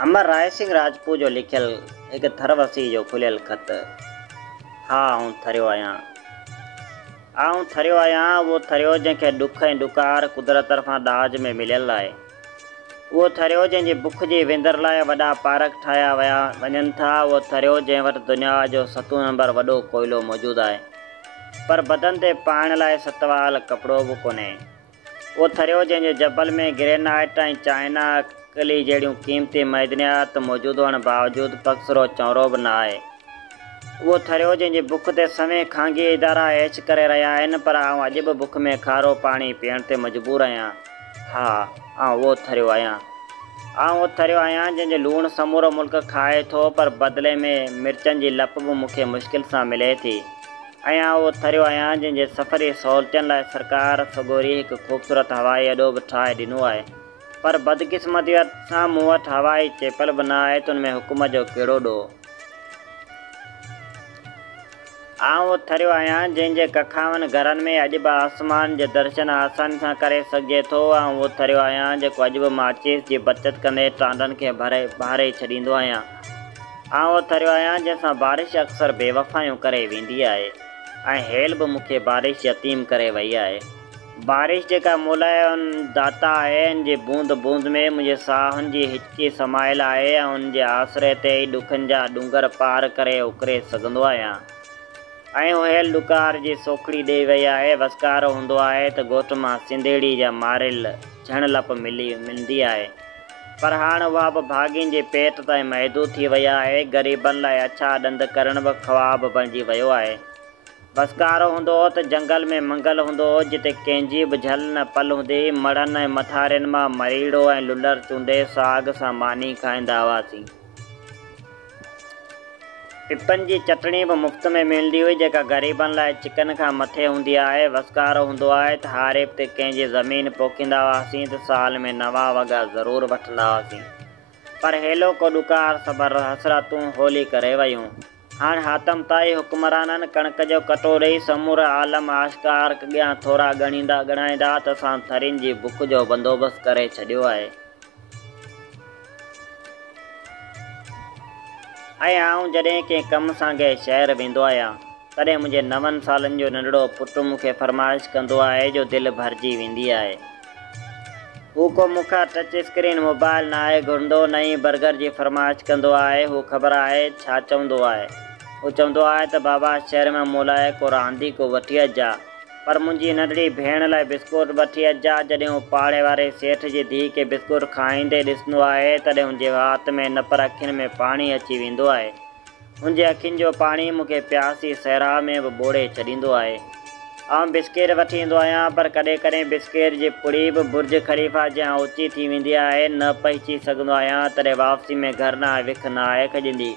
अमर राय सिंह राजपूत जो लिखियल एक थरवसी जो खुलियल खत। हाँ आऊं थरियो आहियां वो थरियो जंहिंखे ॾुख ऐं ॾुकार कुदरत तरफ़ां ॾाज में मिलियल आहे। उहो थरियो जंहिंजी बुख जी विंदर लाइ वॾा पार्क ठाहिया वञनि था। उहो थरियो जंहिं वटि दुनिया जो 7 नंबर वॾो कोयलो मौजूदु आहे, पर बदन ते पाइण लाइ सतवाल कपिड़ो बि कोन्हे। उहो थरियो जंहिंजे जबल में ग्रेनाइट ऐं चाइना कली जहिड़ियूं क़ीमती मइदनियात मौजूदु हुअण बावजूदु पक्सरो चौरो बि न आहे। उहो थरियो जंहिंजी बुख ते सवें खांगी इदारा ऐश करे रहिया आहिनि, पर आउं अॼु बि बुख में खारो पाणी पीअण ते मजबूर आहियां। हा आउं उहो थरियो आहियां जंहिंजो लूणु समूरो मुल्क खाए थो, पर बदिले में मिर्चनि जी लप बि मूंखे मुश्किल सां मिले थी। ऐं उहो थरियो आहियां जंहिंजे सफ़री सहूलियतुनि लाइ सरकार सगोरी हिकु ख़ूबसूरत हवाई अॾो बि ठाहे ॾिनो आहे, पर बदकिस्मतीअ सां मूं वटि हवाई चेपल बि न आहे, त उन में हुकूमत जो कहिड़ो ॾोह। आउं उहो थरियो आहियां जंहिंजे कखावनि घरनि में अॼु बि आसमान जे दर्शन आसानी सां करे सघिजे थो। ऐं उहो थरियो आहियां जेको अॼु बि माचिस जी बचति कंदे टांडनि खे बारे छॾींदो आहियां। आउं उहो थरियो आहियां जंहिंसां बारिश अक्सर बेवफ़ायूं करे वेंदी आहे, ऐं हेल बि मूंखे बारिश यतीम करे वई आहे। बारिश जेका मुलायम दाता आहे, इन जी बूंद बूंद में मुंहिंजे साहनि जी हिचकी समायल आहे, ऐं उन जे आसरे ते ई ॾुखनि जा ॾूंगर पार करे उकिरे सघंदो आहियां। ऐं हेल ॾुकार जी सोखड़ी ॾेई वई आहे। वसकारो हूंदो आहे त ॻोठ मां सिंधेड़ी जा मारियल झण लप मिलंदी आहे, पर हाणे उहा बि भाॻियुनि जे पेट ताईं महदूद थी वई आहे। ग़रीबनि लाइ अछा ॾंद करण बि ख़्वाब बणिजी वियो आहे। वसकारो हूंदो हो त जंगल में मंगल हूंदो हो, जिते कंहिंजी बि झल न पल हूंदी। मड़नि ऐं मथारियुनि मां मरीड़ो ऐं लुलर चूंडे साग सां मानी खाईंदा हुआसीं। पिपनि जी चटणी बि मुफ़्त में मिलंदी हुई, जेका ग़रीबनि लाइ चिकन खां मथे हूंदी आहे। वसकारो हूंदो आहे त हारेब ते कंहिंजी ज़मीन पोखींदा हुआसीं त साल में 9 वॻा ज़रूरु वठंदा हुआसीं, पर हेलो को ॾुकार सबर हसरतूं होली करे वयूं। हाणे हातम ताई हुक्मराननि कणिक जो कटो ॾेई समूरो आलम आश्कार अॻियां थोरा ॻणाईंदा त असां थरियुनि जी बुख जो बंदोबस्तु करे छॾियो आहे। ऐं आउं जॾहिं कंहिं कम सां कंहिं शहर वेंदो आहियां, तॾहिं मुंहिंजे 9 सालनि जो नंढड़ो पुटु मूंखे फरमाइश कंदो आहे, जो दिलि भरिजी वेंदी आहे। हू को मूंखां टच स्क्रीन मोबाइल न आहे घुरंदो, न ई बर्गर जी फरमाइश कंदो आहे। हू ख़बर आहे छा चवंदो आहे? हू चवंदो आहे त बाबा शहर में मूं लाइ को रांदीको वठी अचिजा, पर मुंहिंजी नंढड़ी भेण लाइ बिस्कुट वठी अचिजा। जॾहिं हू पाड़े वारे सेठ जी धीउ खे बिस्कुट खाईंदे ॾिसंदो आहे, तॾहिं हुनजे वात में न पर अखियुनि में पाणी अची वेंदो आहे। हुनजे अखियुनि जो पाणी मूंखे प्यासी सहरा में बि ॿोड़े छॾींदो आहे। आउं बिस्किट वठी ईंदो आहियां, पर कॾहिं कॾहिं बिस्किट जी पुड़ी बि बुर्ज ख़लीफ़ा जियां ऊची थी वेंदी आहे। न पहुची सघंदो आहियां, तॾहिं वापसी में घर न विख न आहे खॼंदी।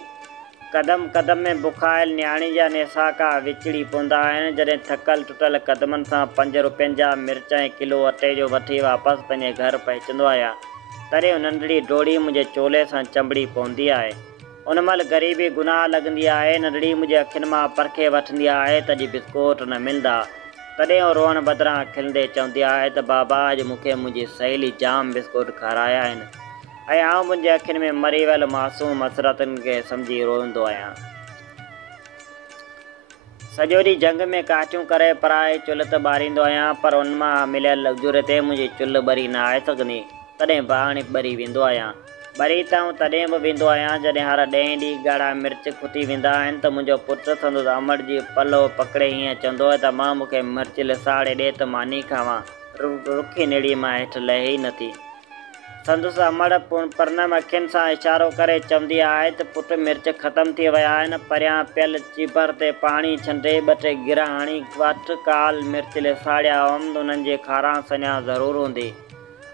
क़दम क़दम में बुखायल न्याणी जा नेसाका विचड़ी पवंदा आहिनि। जॾहिं थकल टुटल क़दमनि सां 5 रुपयनि जा मिर्च ऐं किलो अटे जो वठी वापसि पंहिंजे घर पहुचंदो आहियां, तॾहिं नंढड़ी डोड़ी मुंहिंजे चोले सां चंबड़ी पवंदी आहे। उन महिल ग़रीबी गुनाह लॻंदी आहे। नंढड़ी मुंहिंजे अखियुनि मां परखे वठंदी आहे त अॼु बिस्कुट न मिलंदा, तॾहिं उहो रोअण बदिरां खिलंदे चवंदी आहे त बाबा अॼु मूंखे मुंहिंजी सहेली जाम बिस्कुट खाराया आहिनि। ऐं आउं मुंहिंजे अखियुनि में मरी वियल मासूम हसरतुनि खे सम्झी रोईंदो आहियां। सॼो ॾींहुं जंग में काठियूं करे पराए चुल्ह त ॿारींदो आहियां, पर उन मां मिलियल उजूर ते मुंहिंजी चुल्ह ॿरी न आहे सघंदी। तॾहिं बाणी ॿरी वेंदो आहियां। ॿरी त आउं तॾहिं बि वेंदो आहियां जॾहिं हर 10 ॾींहं ॻाढ़ा मिर्च खुटी वेंदा आहिनि, त मुंहिंजो पुटु संदसि अमड़ जी पलो पकिड़े हीअं चवंदो आहे त मां मूंखे मिर्च लिसाड़े ॾे त मानी खावां। रुखी निड़ी मां हेठि लहे ई नथी। संदसि अमड़ परनम अखियुनि सां इशारो करे चवंदी आहे त पुटु मिर्च ख़तमु थी विया आहिनि। परियां पियल चीबर ते पाणी छंडे 2-3 गिर हणी वठि। काल मिर्च लिसाड़िया हुअमि त उन्हनि जे खारां सञा ज़रूरु हूंदी।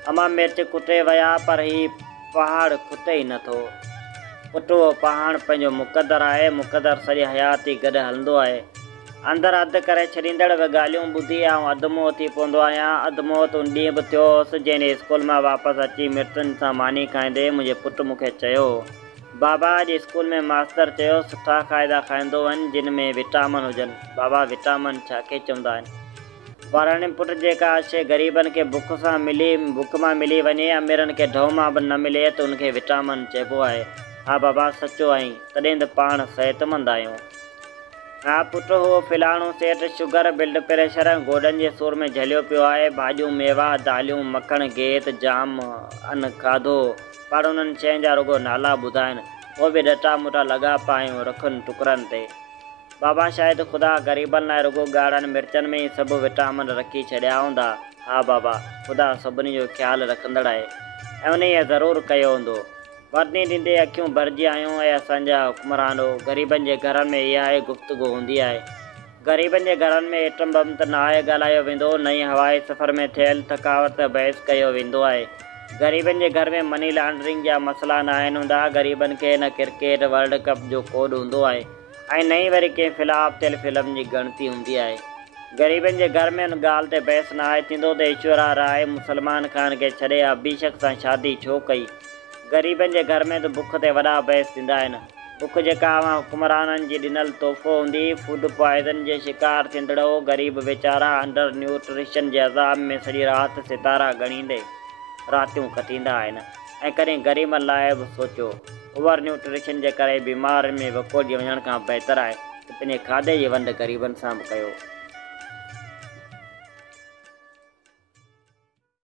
अमां मिर्च कुटे विया, पर ही पहाड़ खुटे ई नथो। पुटु उहो पहाड़ पंहिंजो मुक़दरु आहे। मुक़दरु सॼी हयाती गॾु हलंदो आहे। अंदरि अधु करे छॾींदड़ बि ॻाल्हियूं ॿुधी आउं अधमुओ थी पवंदो आहियां। अधमुओ त उन ॾींहुं बि थियो हुअसि जंहिं स्कूल मां वापसि अची मिर्चनि सां मानी खाईंदे मुंहिंजे पुटु मूंखे चयो, बाबा अॼु स्कूल में मास्तर चयो सुठा खाइदा खाईंदो वञ, जिन में विटामिन हुजनि। बाबा विटामिन छा खे चवंदा आहिनि? पराणे पुट जेका शइ ग़रीबनि खे बुख मां मिली वञे, अमीरनि खे ढव मां बि न मिले त उनखे विटामिन चइबो आहे। हा बाबा सचो आई, तॾहिं त पाण सेहतमंद आहियूं। हा पुट, उहो फिलाणो सेठ शुगर, ब्लड प्रेशर, गोॾनि जे सूर में झलियो पियो आहे। भाॼियूं, मेवा, दालियूं, मखण, गेत जाम अन खाधो, पर उन्हनि शयुनि जा रुगो नाला ॿुधाइनि, उहो बि ॾटा मुटा लॻा पायूं रखनि टुकरनि ते। बाबा शायदि ख़ुदा ग़रीबनि लाइ रुगो ॻाढ़नि मिर्चनि में ई सभु विटामिन रखी छॾिया हूंदा। हा बाबा, ख़ुदा सभिनी जो ख़्यालु रखंदड़ आहे ऐं उन ज़रूरु कयो हूंदो। वर्दी ॾींदे अखियूं भरिजी आयूं ऐं असांजा हुक्मरानो ग़रीबनि जे घरनि में इहा ई गुफ़्तगू हूंदी आहे। ग़रीबनि जे घरनि में एटम बम त न आहे ॻाल्हायो वेंदो, न ई हवाई सफ़र में थियल थकावट बहस कयो वेंदो आहे। ग़रीबनि जे घर में मनी लॉन्ड्रिंग जा मसइला न आहिनि हूंदा। ग़रीबनि खे न क्रिकेट वर्ल्ड कप जो कोड हूंदो आहे ऐं न ई वरी कंहिं फ़्लॉप थियल फिल्म जी ॻणती हूंदी आहे। ग़रीबनि जे घर में उन ॻाल्हि ते बहस न आहे थींदो त ईश्वरा राय मुसलमान ख़ान खे छॾे अभिषेक सां शादी छो कई। ग़रीबनि जे घर में त बुख ते वॾा बहस थींदा आहिनि। बुख जेका हुक्मराननि जी ॾिनल तोहफ़ो हूंदी, फूड पॉइज़न जे शिकार थींदड़ो ग़रीब वीचारा अंडर न्यूट्रिशन जे अज़ाब में सॼी राति सितारा ॻणींदे रातियूं कटींदा आहिनि। ऐं कॾहिं ग़रीबनि लाइ बि सोचियो, ओवर न्यूट्रिशन जे करे बीमारियुनि में वकोड़जी वञण खां बहितर आहे त पंहिंजे खाधे जी वंड ग़रीबनि सां बि कयो।